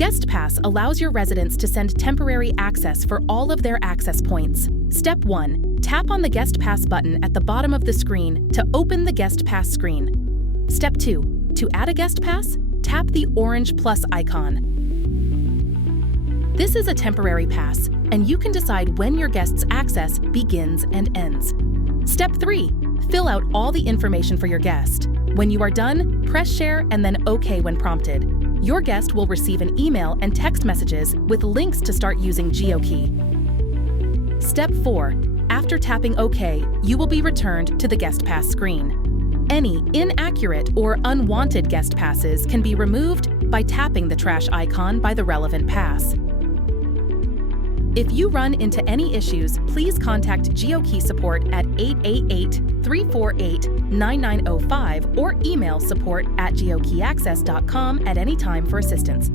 Guest Pass allows your residents to send temporary access for all of their access points. Step 1. Tap on the Guest Pass button at the bottom of the screen to open the Guest Pass screen. Step 2. To add a Guest Pass, tap the orange plus icon. This is a temporary pass, and you can decide when your guest's access begins and ends. Step 3. Fill out all the information for your guest. When you are done, press share and then OK when prompted. Your guest will receive an email and text messages with links to start using Geokey. Step 4. After tapping OK, you will be returned to the Guest Pass screen. Any inaccurate or unwanted guest passes can be removed by tapping the trash icon by the relevant pass. If you run into any issues, please contact Geokey support at 888-348-9905 or email support@geokeyaccess.com at any time for assistance.